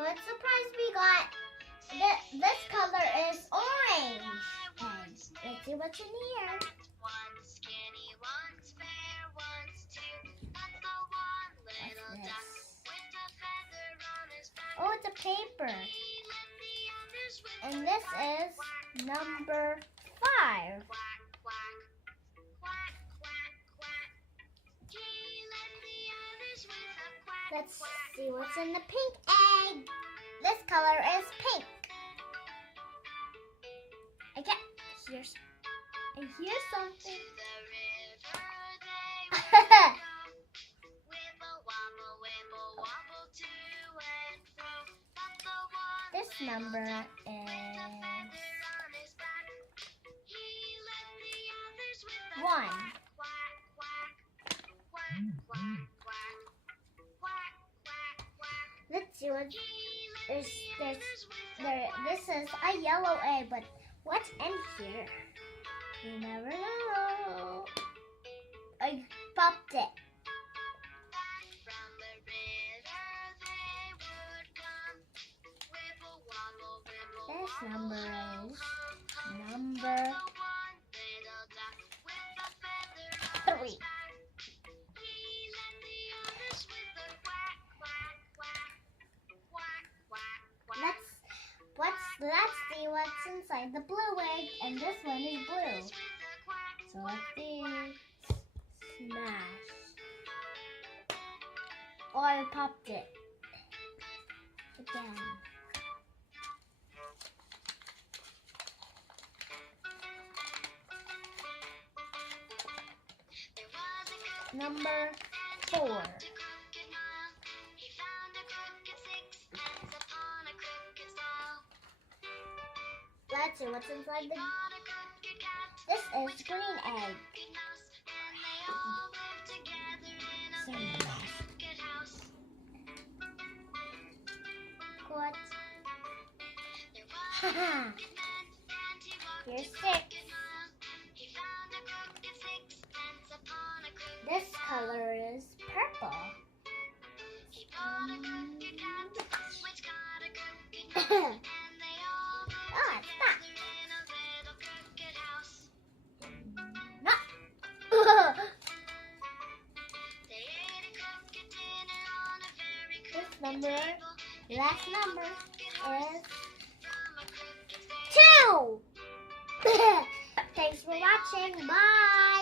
what surprise we got? This color is orange. And let's see what's in here. What's this? Oh, it's a paper. And this is number 5. Let's see what's in the pink egg. This color is pink. I hear something. This number is 1. Let's see what is this. This is a yellow egg, but what's in here? You never know. I popped it. This number is number 3. Let's see what's inside the blue egg, and this one is blue. So let's see. Smash. Oh, I popped it again. Number 4. Let's see what's inside the... This is green egg. What? Haha. Here's 6. This color is purple. Last number is 2. Thanks for watching. Bye.